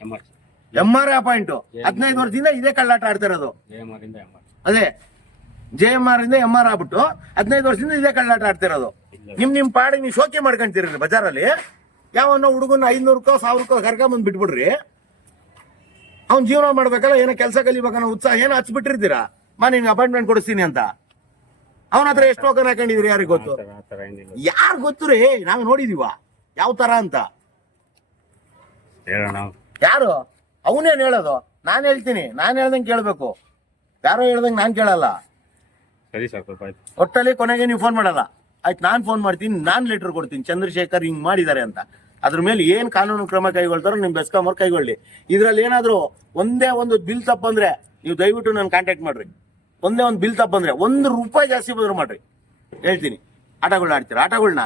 M R I R appoint ಹದಿನೈದು ವರ್ಷದಿಂದ ಇದೇ ಕಳ್ಳಾಟ ಆಡ್ತಿರೋದು ಅದೇ. ಜೆ ಎಂ ಆರ್ ಇಂದ ಎಂ ಆರ್ ಆಗ್ಬಿಟ್ಟು ಹದಿನೈದು ವರ್ಷದಿಂದ ಇದೇ ಕಳ್ಳಾಟ ಆಡ್ತಿರೋದು. ನಿಮ್ ನಿಮ್ ಪಾಡಿಗೆ ನೀವು ಶೋಕೆ ಮಾಡ್ಕೊಂತೀರಿ ಬಜಾರಲ್ಲಿ. ಯಾವನ್ನ ಹುಡುಗನ ಐನೂರಕ್ಕೋ ಸಾವಿರಕ್ಕೋ ಕರ್ಕೊಂಬಂದ್ ಬಿಟ್ಬಿಡ್ರಿ. ಅವ್ನ್ ಜೀವನ ಮಾಡ್ಬೇಕಲ್ಲ ಏನೋ ಕೆಲಸ ಕಲಿಬೇಕನ್ನೋ ಉತ್ಸಾಹ ಏನೋ ಹಚ್ಬಿಟ್ಟಿರ್ತೀರಾ? ಮಾ ನಿನ್ಗೆ ಅಪಾಯಿಂಟ್ಮೆಂಟ್ ಕೊಡಿಸ್ತೀನಿ ಅಂತ. ಅವನ ಹತ್ರ ಎಷ್ಟು ಟೋಕನ್ ಹಾಕೊಂಡಿದ್ರಿ ಯಾರಿಗೆ ಗೊತ್ತು? ಯಾರು ಗೊತ್ತು ರೀ? ನಾವ್ ನೋಡಿದೀವ. ಯಾವ ತರ ಅಂತ. ಹೇಳೋಣ. ಯಾರು? ಅವನೇನ್ ಹೇಳೋದು? ನಾನ್ ಹೇಳ್ತೀನಿ. ನಾನ್ ಹೇಳ್ದಂಗೆ ಕೇಳಬೇಕು. ಯಾರೋ ಹೇಳ್ದಂಗೆ ನಾನ್ ಕೇಳಲ್ಲ. ಸರಿ ಸರ್ ಸ್ವಲ್ಪ ಆಯ್ತು ಒಟ್ಟಲ್ಲಿ ಕೊನೆಗೆ ನೀವು ಫೋನ್ ಮಾಡಲ್ಲ. ಆಯ್ತು ನಾನು ಫೋನ್ ಮಾಡ್ತೀನಿ ನಾನು ಲೆಟರ್ ಕೊಡ್ತೀನಿ. ಚಂದ್ರಶೇಖರ್ ಹಿಂಗ್ ಮಾಡಿದ್ದಾರೆ ಅಂತ. ಅದ್ರ ಮೇಲೆ ಏನ್ ಕಾನೂನು ಕ್ರಮ ಕೈಗೊಳ್ತಾರೋ ನಿಮ್ ಬೆಸ್ಕಾಂ ಅವ್ರು ಕೈಗೊಳ್ಳಿ. ಇದ್ರಲ್ಲಿ ಏನಾದ್ರು ಒಂದೇ ಒಂದು ಬಿಲ್ ತಪ್ಪಂದ್ರೆ ನೀವು ದಯವಿಟ್ಟು ನನ್ ಕಾಂಟ್ಯಾಕ್ಟ್ ಮಾಡ್ರಿ. ಒಂದೇ ಒಂದು ಬಿಲ್ ತಪ್ಪಂದ್ರೆ ಒಂದು ರೂಪಾಯಿ ಜಾಸ್ತಿ ಬಂದ್ರು ಮಾಡ್ರಿ. ಹೇಳ್ತೀನಿ. ಆಟಗಳು ಆಡ್ತೀರಾ? ಆಟಗಳನ್ನ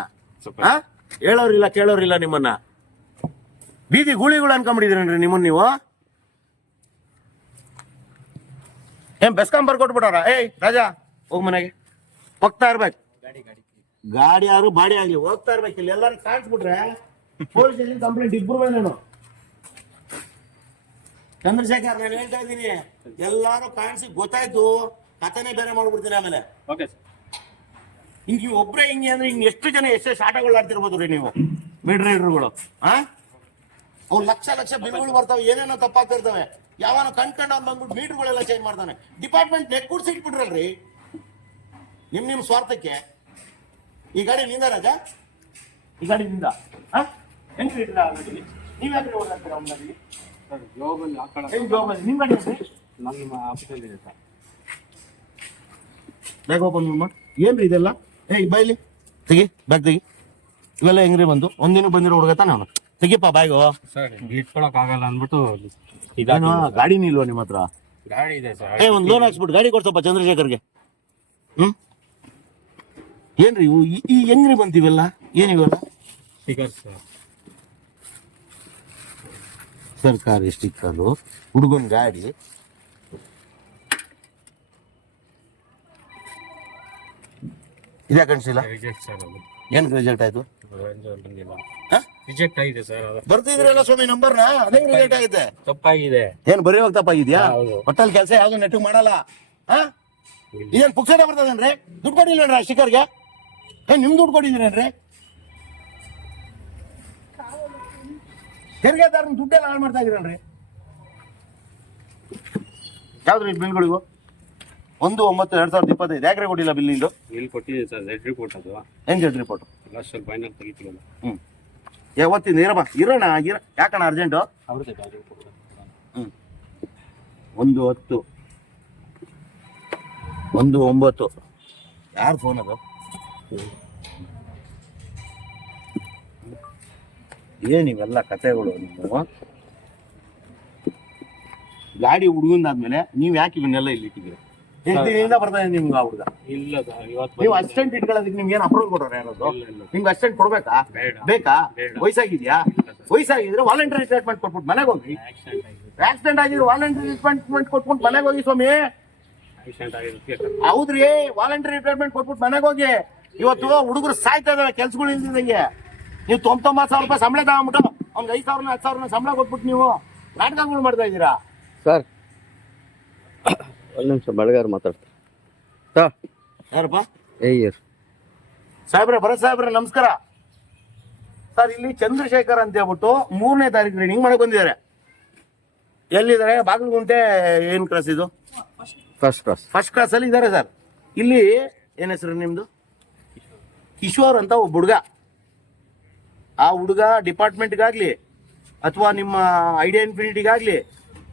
ಹೇಳೋರಿಲ್ಲ ಕೇಳೋರಿಲ್ಲ ನಿಮ್ಮನ್ನ. ಬೀದಿ ಗೂಳಿಗಳು ಅನ್ಕೊಂಬಿಟ್ಟಿದ್ರೇನ್ರಿ ನಿಮ್ಮನ್ನ ನೀವು? ಏನ್ ಬೆಸ್ಕಾಂ ಬರ್ಕೊಟ್ಬಿಟ್ಟಾರ ಏಯ್ ರಾಜಾ. ಹೋಗ್ ಮನೆಗೆ. ಹೋಗ್ತಾ ಇರ್ಬೇಕು. ಗಾಡಿ ಗಾಡಿ. ಗಾಡಿ ಯಾರು ಬಾಡಿ ಆಗ್ಲಿ ಹೋಗ್ತಾ ಇರ್ಬೇಕು ಇಲ್ಲಿ. ಎಲ್ಲಾರು ಕಾಣಿಸ್ಬಿಟ್ರೆ ಪೊಲೀಸ್ ಸ್ಟೇಷನ್ ಕಂಪ್ಲೇಂಟ್ ಇಬ್ರು ಮೇಲೇನು ಚಂದ್ರಶೇಖರ್ ನಾನು ಹೇಳ್ತಾ ಇದ್ದೀನಿ. ಎಲ್ಲಾರು ಕಾಣಿಸಿ ಗೊತ್ತಾಯ್ತು. ಕಥೆನೇ ಬೇರೆ ಮಾಡ್ಬಿಡ್ತೀನಿ ಆಮೇಲೆ. Okay sir. ಹಿಂಗ್ ಒಬ್ರೇ ಹಿಂಗೆ ಅಂದ್ರೆ ಹಿಂಗ್ ಎಷ್ಟು ಜನ ಎಷ್ಟೇ ಶಾಟಗಳು ಆಡ್ತಿರ್ಬೋದು ರೀ ನೀವು? ಮಿಡ್ ರೈಡರ್ಗಳು ಆ? ಅವ್ರು ಲಕ್ಷ ಲಕ್ಷ ಬಿಲ್ಗಳು ಬರ್ತಾವೆ ಏನೇನೋ ತಪ್ಪಾಗ್ತಿರ್ತವೆ ಯಾವನ ಕಣ್ಕಂಡ್ ಅವ್ನು ಬಂದ್ಬಿಟ್ಟು ಮೀಟರ್ಗಳೆಲ್ಲ ಚೇಂಜ್ ಮಾಡ್ತಾನೆ. ಡಿಪಾರ್ಟ್ಮೆಂಟ್ ಕೂಡ್ಸಿ ಇಟ್ಬಿಟ್ರಲ್ರಿ. ನಿಮ್ ನಿಮ್ ಸ್ವಾರ್ಥಕ್ಕೆ ಈ ಗಾಡಿ ನಿಂದ ರಾಜ? ಈ ಗಾಡಿ ನಿಂದ. ಹಾ? ಹೆಂಗ್ರಿ ಇಟ್ರ ಆ ಗಾಡಿಲಿ ನೀವ್ ಯಾಕ್ರಿ ಓಡಾಡ್ತೀರ ಅವ್ನ ಗಾಡಿಲಿ ಸರ್ ಜಾಬಲ್ಲಿ ಹಾಕೊಳ್ಳೋ ಏನ್ ಜಾಬ್ ನಿಮ್ ಗಾಡಿ ಏನ್ರಿ ನಮ್ಮ ಆಫೀಸಲ್ಲಿ ಇದೆ ಸರ್. ಬ್ಯಾಗ್ ಓಪನ್ ಮಾಡ ಏನ್ರಿ ಇದೆಲ್ಲ? ಏ ಬೈಲಿ ತೆಗಿ ಬ್ಯಾಗ್ ತೆಗಿ. ಇವೆಲ್ಲ ಹೆಂಗ್ರಿ ಬಂದು? ಒಂದಿನ ಬಂದಿರೋ ಹುಡುಗ ತಾನೆ ಅವನು. ತೆಗಿಪ್ಪ ಬ್ಯಾಗು ಸರ್ ಇಟ್ಕೊಳಕ್ ಆಗಲ್ಲ ಅಂದ್ಬಿಟ್ಟು ಇದೇನು ಗಾಡಿನೂ ಗಾಡಿನೇ ಇಲ್ವಾ ನಿಮ್ಮ ಹತ್ರ? ಗಾಡಿ ಇದೆ ಸರ್. ಏ ಒಂದು ಲೋನ್ ಹಾಕ್ಸ್ಬಿಟ್ಟು ಗಾಡಿ ಕೊಡ್ಸಪ್ಪ ಚಂದ್ರಶೇಖರ್ಗೆ. ಹ್ಮ್? ಏನ್ರಿ ಇವು ಈ- ಈ ಹೆಂಗ್ರಿ ಬಂತಿವೆಲ್ಲ ಏನಿವೆಲ್ಲ ಸ್ಟಿಕರ್ ಸರ್. ಸರ್ಕಾರಿ ಸ್ಟಿಕ್ಕರು ಹುಡುಗನ್ ಗಾಡಿ. ಇದ್ಯಾ ಕಣ್ಸಿಲ್ಲ ರಿಜೆಕ್ಟ್ ಸರ್ ಅದು. ಏನ್ ರಿಜೆಕ್ಟ್ ಆಯ್ತು? ರೇಂಜ್ ಬಂದಿಲ್ಲ. ಹಾ? ರಿಜೆಕ್ಟ್ ಆಗಿದೆ ಸರ್ ಅದು. ಬರ್ತಿದ್ರಲ್ಲ ಸ್ವಾಮಿ ನಂಬರ್ನ ಅದೇ ರಿಜೆಕ್ಟ್ ಆಗಿದೆ. ತಪ್ಪಾಗಿದೆ. ಏನ್ ಬರೆಯುವಾಗ ತಪ್ಪಾಗಿದ್ಯಾ? ಹೌದು. ಒಟ್ಟಲ್ಲಿ ಕೆಲಸ ಯಾವ್ದು ನೆಟ್ಟಿಗೆ ಮಾಡಲ್ಲ? ಹಾ? ಇದೇನ್ ಪುಕ್ಸಟ ಬರ್ತದೇನ್ರಿ? ದುಡ್ಡು ಕೊಡಿಲ್ಲ ಸ್ಟಿಕ್ಕರ್ಗೆ ಏ ನಿಮ್ ದುಡ್ಡು ಕೊಟ್ಟಿದ್ದೀರೇನ್ರಿ ತೆರಿಗೆದಾರನ ದುಡ್ಡೆಲ್ಲ ಹಾಳು ಮಾಡ್ತಾ ಇದೀರಲ್ರಿ ಯಾವ್ದ್ರಿ ಬಿಲ್ಗಳಿಗೂ? ಒಂದು ಒಂಬತ್ತು ಎರಡ್ ಸಾವಿರದ ಇಪ್ಪತ್ತೈದು. ಯಾಕ್ರೆ ಕೊಟ್ಟಿಲ್ಲ ಬಿಲ್ ನಿಂದು? ಇಲ್ಲಿ ಕೊಟ್ಟಿದೆ ಸರ್ ರೆಡ್ ರಿಪೋರ್ಟ್ ಅದು. ಏನ್ ಜಡ್ ರಿಪೋರ್ಟ್ ಲಾಸ್ಟ್ ಫೈನಲ್ ತೆಗಿತಿಲ್ಲ ಹ್ಮ್. ಯಾವತ್ತಿನ ಇರಮ್ಮ. ಇರೋಣ ಇರ ಯಾಕಣ್ಣ ಅರ್ಜೆಂಟು ಅವ್ರದ್ದೇ ಹ್ಞೂ ಒಂದು ಹತ್ತು. ಒಂದು ಒಂಬತ್ತು. ಯಾರು ಫೋನ್ ಅದು? ಏನಿವೆಲ್ಲ ಕತೆಗಳು ನೀವು? ಗಾಡಿ ಹುಡುಗಂದಾದ್ಮೇಲೆ ನೀವ್ ಯಾಕೆ ಇವನ್ನೆಲ್ಲ ಇಲ್ಲಿ ಇಟ್ಟಿದ್ದೀರಿ? ಎಷ್ಟು ದಿನದಿಂದ ಬರ್ತಾ ಇದೆ ನಿಮ್ಗೆ ಆ ಹುಡುಗ? ಇಲ್ಲ ಸರ್ ಇವತ್ತು ನೀವು. ಅಸಿಸ್ಟೆಂಟ್ ಇಟ್ಕೊಳ್ಳೋದಕ್ಕೆ ನಿಮ್ಗೆ ಏನು ಅಪ್ರೂವ್ ಕೊಡೋರು ಯಾರಾದ್ರು? ನಿಮ್ಗೆ ಅಸಿಸ್ಟೆಂಟ್ ಕೊಡ್ಬೇಕಾ? ಬೇಕಾ. ವಯಸ್ಸಾಗಿದ್ಯಾ? ವಯಸ್ಸಾಗಿದ್ರೆ ವಾಲಂಟರಿ ಟ್ರೀಟ್ಮೆಂಟ್ ಕೊಟ್ಬಿಟ್ಟು ಮನೆಗೆ ಹೋಗಿ. ಆಕ್ಸಿಡೆಂಟ್ ಆಗಿದೆ ಆಕ್ಸಿಡೆಂಟ್ ಆಗಿದ್ರೆ ವಾಲಂಟರಿ ಟ್ರೀಟ್ಮೆಂಟ್ ಕೊಟ್ಬಿಟ್ಟು ಮನೆಗೆ ಹೋಗಿ ಸ್ವಾಮಿ. ಹೌದ್ರಿ ವಾಲಂಟರಿ ಟ್ರೀಟ್ಮೆಂಟ್ ಕೊಟ್ಬಿಟ್ಟು ಮನೆಗೆ ಹೋಗಿ. ಇವತ್ತು ಹುಡುಗರು ಸಾಯ್ತಾ ಇದಾವೆ ಕೆಲ್ಸಗಳು ಇಲ್ದಿದಂಗೆ ನೀವು ತೊಂಬತ್ತೊಂಬತ್ತು ಸಾವಿರ ರೂಪಾಯಿ ಸಂಬಳ ತಗೊಂಡ್ಬಿಟ್ಟು ಅವ್ನಿಗೆ ಐದು ಸಾವಿರ ಹತ್ತು ಸಾವಿರ ಸಂಬಳ ಕೊಟ್ಬಿಟ್ಟು ನೀವು ನಾಟಕಗಳು ಮಾಡ್ತಾ ಇದ್ದೀರಾ? ಸರ್ ಒಂದು ನಿಮಿಷ ಬೆಳಗಾರ ಮಾತಾಡ್ತಾರೆ ಸರ್ ಯಾರಪ್ಪ? ಸಾಹೇಬ್ರೆ ಭರತ್ ಸಾಹೇಬ್ರೆ ನಮಸ್ಕಾರ. ಸರ್ ಇಲ್ಲಿ ಚಂದ್ರಶೇಖರ್ ಅಂತ ಹೇಳ್ಬಿಟ್ಟು ಮೂರನೇ ತಾರೀಕು ರೀಡಿಂಗ್ ಮಾಡಕ್ ಬಂದಿದ್ದಾರೆ. ಎಲ್ಲಿದ್ದಾರೆ? ಬಾಗಲಗುಂಟೆ ಏನ್ ಕ್ಲಾಸ್ ಇದು? ಫಸ್ಟ್ ಕ್ಲಾಸ್ ಫಸ್ಟ್ ಕ್ಲಾಸ್ ಅಲ್ಲಿ ಇದ್ದಾರೆ ಸರ್. ಇಲ್ಲಿ ಏನ್ ಹೆಸರು ನಿಮ್ದು? ಕಿಶೋರ್ ಅಂತ ಒಬ್ಬ ಹುಡುಗ. ಆ ಹುಡುಗ ಡಿಪಾರ್ಟ್ಮೆಂಟ್ಗಾಗಲಿ, ಅಥವಾ ನಿಮ್ಮ ಐಡಿಯಾ ಇನ್ಫಿನಿಟಿಗಾಗ್ಲಿ,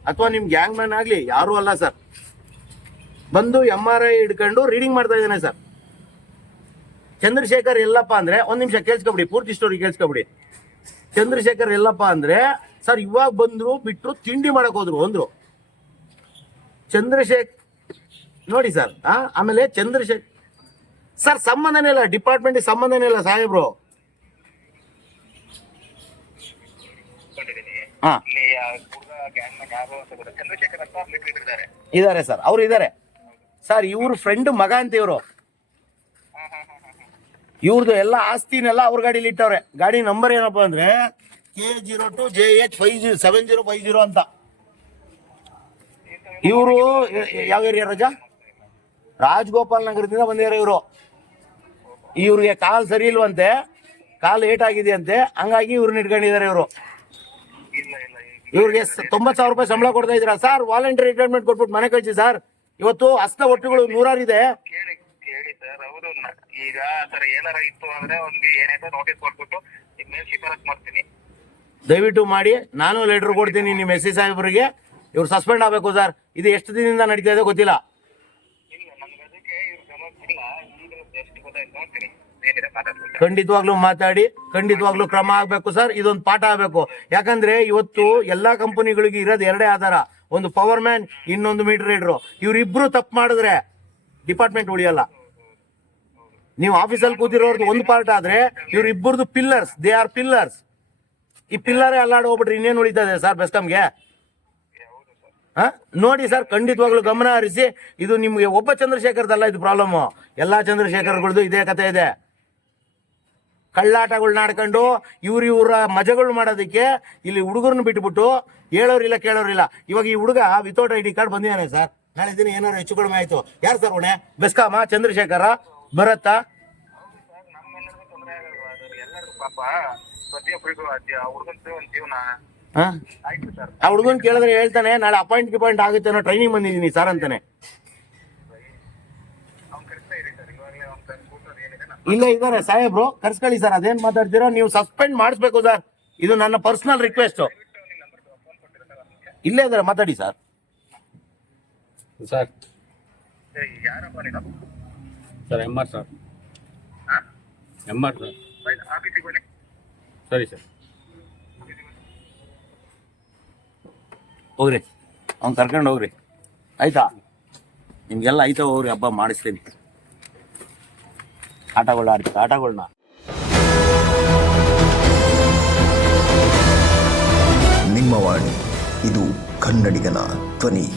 ಅಥವಾ ನಿಮ್ಮ ಗ್ಯಾಂಗ್ ಮ್ಯಾನ್ ಆಗ್ಲಿ, ಯಾರು ಅಲ್ಲ ಸರ್. ಬಂದು ಎಂ ಆರ್ ಐ ಹಿಡ್ಕೊಂಡು ರೀಡಿಂಗ್ ಮಾಡ್ತಾ ಇದ್ದಾನೆ ಸರ್. ಚಂದ್ರಶೇಖರ್ ಎಲ್ಲಪ್ಪ ಅಂದ್ರೆ, ಒಂದು ನಿಮಿಷ ಕೇಳಿಸ್ಕೊಬಿಡಿ, ಪೂರ್ತಿ ಸ್ಟೋರಿ ಕೇಳಿಸ್ಕೊಬಿಡಿ. ಚಂದ್ರಶೇಖರ್ ಎಲ್ಲಪ್ಪ ಅಂದ್ರೆ, ಸರ್ ಇವಾಗ ಬಂದ್ರು ಬಿಟ್ಟರು ತಿಂಡಿ ಮಾಡಕ್ ಹೋದ್ರು, ಅಂದ್ರು. ಚಂದ್ರಶೇಖರ್ ನೋಡಿ ಸರ್ ಆಮೇಲೆ ಚಂದ್ರಶೇಖರ್ ಸರ್ ಸಂಬಂಧನೇ ಇಲ್ಲ ಡಿಪಾರ್ಟ್ಮೆಂಟ್ ಸಂಬಂಧನೇ ಇಲ್ಲ ಸಾಹೇಬ್ರು. ಹಾ. ಇದಾರೆ ಸರ್ ಅವ್ರು ಇದಾರೆ ಸರ್ ಇವ್ರ ಫ್ರೆಂಡ್ ಮಗ ಅಂತ ಇವರು. ಇವ್ರದ್ದು ಎಲ್ಲ ಆಸ್ತಿನೆಲ್ಲ ಅವ್ರ ಗಾಡಿಲಿ ಇಟ್ಟವ್ರೆ. ಗಾಡಿ ನಂಬರ್ ಏನಪ್ಪಾ ಅಂದ್ರೆ K zero two J H five zero seven zero five zero ಅಂತ. ಇವರು ಯಾವ ಏರಿಯಾ ರಜಾ? ರಾಜಗೋಪಾಲ್ ನಗರದಿಂದ ಬಂದಿದ್ದಾರೆ ಇವರು. ಇವ್ರಿಗೆ ಕಾಲ್ ಸರಿ ಇಲ್ವಂತೆ ಕಾಲ್ ಏಟ್ ಆಗಿದೆಯಂತೆ ಹಂಗಾಗಿ ಇವ್ರನ್ನ ಇಟ್ಕೊಂಡಿದ್ದಾರೆ ಇವರು. ಇವ್ರಿಗೆ ತೊಂಬತ್ತು ಸಾವಿರ ರೂಪಾಯಿ ಸಂಬಳ ಕೊಡ್ತಾ ಇದ್ದೀರಾ? ಸರ್ ವಾಲಂಟಿಯರ್ ರಿಟೈರ್ಮೆಂಟ್ ಕೊಟ್ಬಿಟ್ಟು ಮನೆ ಕಳಿಸಿ ಸರ್. ಇವತ್ತು ಹಸ್ತ ಒಟ್ಟುಗಳು ನೂರಾರು ಇದೆ. ಕೇಳಿ ಕೇಳಿ ಸರ್ ಅವರು ಈಗ ಸರ್ ಏನಾರ ಇತ್ತು ಅಂದ್ರೆ ಅವ್ನಿಗೆ ಏನಾಯ್ತು ನೋಟಿಸ್ ಕೊಟ್ಬಿಟ್ಟು ಈಗ ಮೇಲ್ ಶಿಫಾರಸ್ ಮಾಡ್ತೀನಿ. ದಯವಿಟ್ಟು ಮಾಡಿ ನಾನು ಲೆಟರ್ ಕೊಡ್ತೀನಿ ನಿಮ್ಮ ಎಸ್ ಸಿ ಸಾಹೇಬರಿಗೆ. ಇವ್ರು ಸಸ್ಪೆಂಡ್ ಆಗ್ಬೇಕು ಸರ್. ಇದು ಎಷ್ಟು ದಿನದಿಂದ ನಡೀತಾ ಇದೆ ಗೊತ್ತಿಲ್ಲ ಇಲ್ಲ ನಮ್ಗೆ ಅದಕ್ಕೆ ಇವ್ರ ಗಮನ ಇಲ್ಲ ಈಗ ಜಸ್ಟ್ ಗೊತ್ತಾಯ್ತು ನೋಡ್ತೀನಿ ಏನಿದೆ ಮಾತಾಡ್ತೀನಿ ಖಂಡಿತವಾಗ್ಲೂ ಮಾತಾಡಿ, ಖಂಡಿತವಾಗ್ಲೂ ಕ್ರಮ ಆಗ್ಬೇಕು ಸರ್, ಇದೊಂದು ಪಾಠ ಆಗ್ಬೇಕು. ಯಾಕಂದ್ರೆ ಇವತ್ತು ಎಲ್ಲಾ ಕಂಪನಿಗಳಿಗೆ ಇರೋದು ಎರಡೇ ಆಧಾರ. ಒಂದು ಪವರ್ ಮ್ಯಾನ್ ಇನ್ನೊಂದು ಮೀಟರ್ ರೀಡರು ಇವ್ರಿಬ್ರು ತಪ್ಪು ಮಾಡಿದ್ರೆ ಡಿಪಾರ್ಟ್ಮೆಂಟ್ ಉಳಿಯಲ್ಲ. ನೀವು ಆಫೀಸಲ್ಲಿ ಕೂತಿರೋರ್ದು ಒಂದು ಪಾರ್ಟ್ ಆದ್ರೆ ಇವ್ರಿಬ್ಬರದು ಪಿಲ್ಲರ್ಸ್ ದೇ ಆರ್ ಪಿಲ್ಲರ್ಸ್ ಈ ಪಿಲ್ಲರೇ ಅಲ್ಲಾಡ್ ಹೋಗ್ಬಿಟ್ರೆ ಇನ್ನೇನು ಉಳಿತದೆ ಸರ್ ಬೆಸ್ಕಾಮ್ಗೆ ಹ? ನೋಡಿ ಸರ್, ಖಂಡಿತವಾಗ್ಲೂ ಗಮನ ಹರಿಸಿ. ಇದು ನಿಮಗೆ ಒಬ್ಬ ಚಂದ್ರಶೇಖರ್ದಲ್ಲ ಇದು ಪ್ರಾಬ್ಲಮ್ ಎಲ್ಲ ಚಂದ್ರಶೇಖರ್ಗಳದ್ದು ಇದೇ ಕತೆ ಇದೆ. ಕಳ್ಳಾಟಗಳನ್ನ ಆಡ್ಕೊಂಡು ಇವ್ರ ಇವರ ಮಜಗಳು ಮಾಡೋದಕ್ಕೆ ಇಲ್ಲಿ ಹುಡುಗರನ್ನ ಬಿಟ್ಬಿಟ್ಟು ಹೇಳೋರಿಲ್ಲ ಕೇಳೋರಿಲ್ಲ ಇವಾಗ ಈ ಹುಡುಗ ವಿತೌಟ್ ಐ ಡಿ ಕಾರ್ಡ್ ಬಂದಿದ್ದಾನೆ ಸರ್. ನಾಳೆ ದಿನ ಏನಾದ್ರು ಹೆಚ್ಚು ಕಡಿಮೆ ಆಯಿತು. ಯಾರು ಸರ್ ಹೊಣೆ? ಬೆಸ್ಕಾಮ, ಚಂದ್ರಶೇಖರ ಪಾಪ. ಪ್ರತಿಯೊಬ್ಬರಿಗೂ ಜೀವನ. ಆ ಹುಡುಗನ್ ಕೇಳಿದ್ರೆ ಹೇಳ್ತಾನೆ ನಾಳೆ ಅಪಾಯಿಂಟ್ ಗಿಪಾಯಿಂಟ್ ಆಗುತ್ತೆ ಅನ್ನೋ ಟ್ರೈನಿಂಗ್ ಬಂದಿದ್ದೀನಿ ಸರ್ ಅಂತಾನೆ. ಇಲ್ಲ ಇದಾರೆ. ಸಾಹೇಬ್ರು ಕರ್ಸ್ಕೊಳ್ಳಿ ಸರ್ ಅದೇನ್ ಮಾತಾಡ್ತೀರೋ ನೀವು ಸಸ್ಪೆಂಡ್ ಮಾಡಿಸ್ಬೇಕು ಸರ್ ಇದು ನನ್ನ ಪರ್ಸನಲ್ ರಿಕ್ವೆಸ್ಟ್ ಇಲ್ಲೇ ಇದಾರೆ ಮಾತಾಡಿ ಸರ್ ಸರ್ ಏ, ಯಾರಪ್ಪ ನೀನು? Sir M R sir M R sir ಸರಿ ಸರ್ ಹೋಗ್ರಿ. ಅವ್ನು ಕರ್ಕೊಂಡು ಹೋಗ್ರಿ. ಆಯ್ತಾ? ನಿಮಗೆಲ್ಲ ಆಯ್ತಾ ಹೋಗ್ರಿ, ಹಬ್ಬ ಮಾಡಿಸ್ತೀನಿ. ಆಟಗಳು ಆಡ್ತೀವಿ ಆಟಗಳನ್ನ ನಿಮ್ಮ ವಾಣಿ, ಇದು ಕನ್ನಡಿಗನ ಧ್ವನಿ.